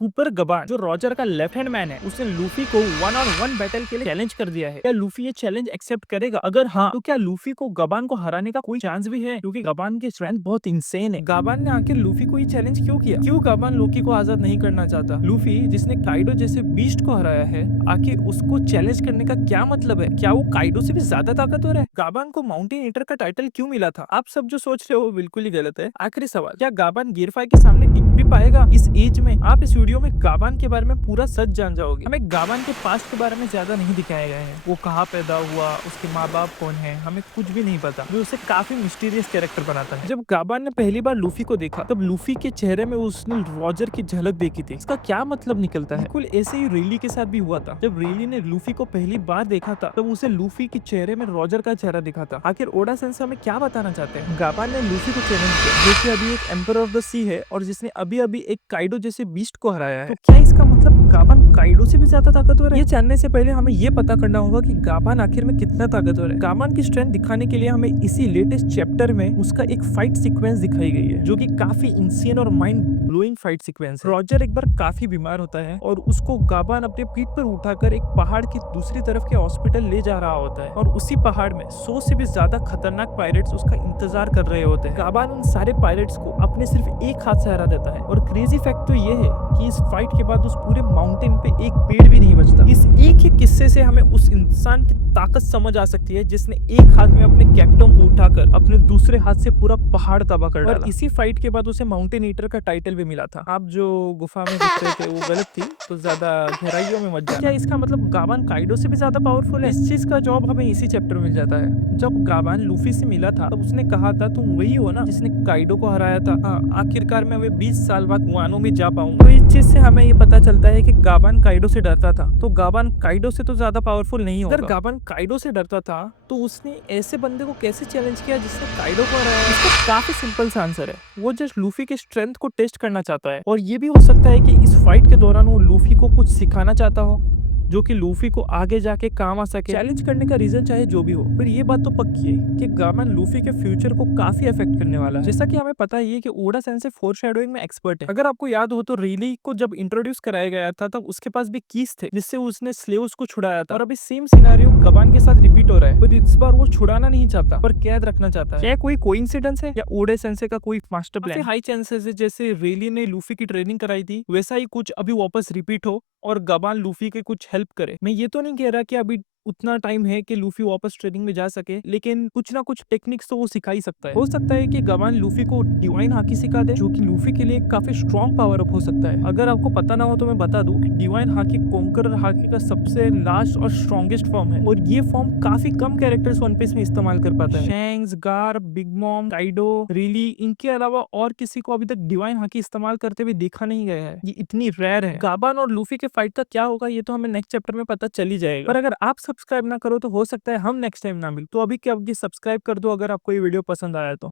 Cooper गबान जो Roger का left hand man है, उसने लूफी को वन ऑन वन बैटल के लिए चैलेंज कर दिया है। क्या लूफी ये चैलेंज एक्सेप्ट करेगा? अगर हाँ, तो क्या लूफी को गबान को हराने का कोई चांस भी है? क्योंकि गबान की स्ट्रेंथ बहुत इंसेन है। गबान ने आखिर लूफी को ये चैलेंज क्यों किया? क्यों गबान लोकी को आजाद नहीं करना चाहता? लूफी जिसने काइडो जैसे बीस्ट को हराया है, आखिर उसको चैलेंज करने का क्या मतलब है? क्या वो काइडो से भी ज्यादा ताकतवर है? गाबान को माउंटेन ईटर का टाइटल क्यों मिला था? आप सब जो सोच रहे हो वो बिल्कुल ही गलत है। आखिरी सवाल, क्या गाबान गिरफाई के सामने टिक भी पाएगा इस एज में? आप इस वीडियो में गाबान के बारे में पूरा सच जान जाओगे। हमें गाबान के पास्ट के बारे में ज्यादा नहीं दिखाया गया है। वो कहाँ पैदा हुआ, उसके माँ बाप कौन है, हमें कुछ भी नहीं पता, जो उसे काफी मिस्टीरियस कैरेक्टर बनाता है। जब गाबान ने पहली बार लूफी को देखा, तब लूफी के चेहरे में उसने रॉजर की झलक देखी थी। इसका क्या मतलब निकलता है? बिल्कुल ऐसे ही रेली के साथ भी हुआ था। जब रेली ने लूफी को पहली बार देखा था, तब उसे लूफी के चेहरे में रॉजर का चेहरा दिखा था। आखिर ओडा सेंसे हमें क्या बताना चाहते हैं? गाबान ने लूफी को चैलेंज किया, जो कि अभी एक एम्पर ऑफ द सी है और जिसने अभी अभी एक काइडो जैसे बीस्ट को हराया है। तो क्या इसका मतलब गाबान काइडो से भी ज्यादा ताकतवर है? ये जानने से पहले हमें ये पता करना होगा कि गाबान आखिर में कितना ताकतवर है। गाबान की स्ट्रेंथ दिखाने के लिए हमें इसी लेटेस्ट चैप्टर में उसका एक फाइट सीक्वेंस दिखाई गई है, जो कि काफी इंसियन और माइंड ब्लोइंग फाइट सीक्वेंस है। रॉजर एक बार काफी बीमार होता है और उसको गाबान अपने पीठ पर उठाकर एक पहाड़ की दूसरी तरफ के हॉस्पिटल ले जा रहा होता है और उसी पहाड़ में 100 से भी ज्यादा खतरनाक पायरेट्स उसका इंतजार कर रहे होते हैं। गाबान उन सारे पायरेट्स को अपने सिर्फ एक हाथ से हरा देता है और क्रेजी फैक्ट तो ये है कि इस फाइट के बाद उस पूरे माउंटेन पे एक पेड़ भी नहीं बचता। इस एक ही किस्से से हमें उस इंसान की ताकत समझ आ सकती है जिसने एक हाथ में अपने कैप्टन को उठाकर अपने दूसरे हाथ से पूरा पहाड़ तबाह कर डाला। और इसी फाइट के बाद उसे माउंटेन ईटर का टाइटल भी मिला था। आप जो गुफा में घुस रहे थे वो गलत थी, तो ज्यादा गहराइयों में मत जाना। क्या इसका मतलब गाबान काइडो से भी ज्यादा पावरफुल है? इस चीज का जवाब हमें इसी चैप्टर में मिल जाता है। जब गाबान लूफी से मिला था, तब उसने कहा था तुम वही हो ना जिसने काइडो को हराया था? हाँ, आखिरकार मैं वे 20 साल बाद वानो में जा पाऊंगा। तो इस चीज से हमें ये पता चलता है कि गाबान काइडो से डरता था, तो गाबान काइडो से तो ज्यादा पावरफुल नहीं होगा। अगर गाबान काइडो से डरता था, तो उसने ऐसे बंदे को कैसे चैलेंज किया जिसने काइडो को हराया? इसका काफी सिंपल सा आंसर है, वो जस्ट लूफी के स्ट्रेंथ को टेस्ट करना चाहता है। और ये भी हो सकता है कि इस फाइट के दौरान वो लूफी को कुछ सिखाना चाहता हो, जो कि लूफी को आगे जाके काम आ सके। चैलेंज करने का रीजन चाहे जो भी हो, पर ये बात तो पक्की है कि गाबान लूफी के फ्यूचर को काफी अफेक्ट करने वाला है। जैसा कि हमें पता ही है कि ओडा सेंसे फोरशैडोइंग में एक्सपर्ट है। अगर आपको याद हो तो रिली को जब इंट्रोड्यूस कराया गया था, तब उसके पास भी कीज थे जिससे उसने स्लेव्स को छुड़ाया था। और अभी सेम सिनेरियो गाबान के साथ रिपीट हो रहा है, पर इस बार वो छुड़ाना नहीं चाहता, पर कैद रखना चाहता है। क्या कोई कोइंसिडेंस है या ओडा सेंसे का कोई मास्टर प्लान? हाई चांसेस है जैसे रेली ने लूफी की ट्रेनिंग कराई थी, वैसा ही कुछ अभी वापस रिपीट हो और गाबान लूफी के कुछ हेल्प करे। मैं ये तो नहीं कह रहा कि अभी उतना टाइम है कि लूफी वापस ट्रेनिंग में जा सके, लेकिन कुछ ना कुछ टेक्निक्स तो वो सिखा ही सकता है। हो सकता है कि गाबान लूफी को डिवाइन हाकी सिखा दे, जो कि लूफी के लिए काफी स्ट्रॉन्ग पावर अप हो सकता है। अगर आपको पता ना हो तो मैं बता दूं कि डिवाइन हाकी कॉन्करर हाकी का सबसे लास्ट और स्ट्रॉन्गेस्ट फॉर्म है, और ये फॉर्म काफी कम कैरेक्टर्स वन पीस में इस्तेमाल कर पाता है। शैंक्स, गार, बिग मॉम, काइडो, रिली, इनके अलावा और किसी को अभी तक डिवाइन हाकी इस्तेमाल करते हुए देखा नहीं गया है। ये इतनी रेयर है। गाबान और लूफी के फाइट का क्या होगा ये तो हमें नेक्स्ट चैप्टर में पता चल ही जाएगा। पर अगर आप सब्सक्राइब ना करो तो हो सकता है हम नेक्स्ट टाइम ना मिल, तो अभी क्या, सब्सक्राइब कर दो अगर आपको ये वीडियो पसंद आया तो।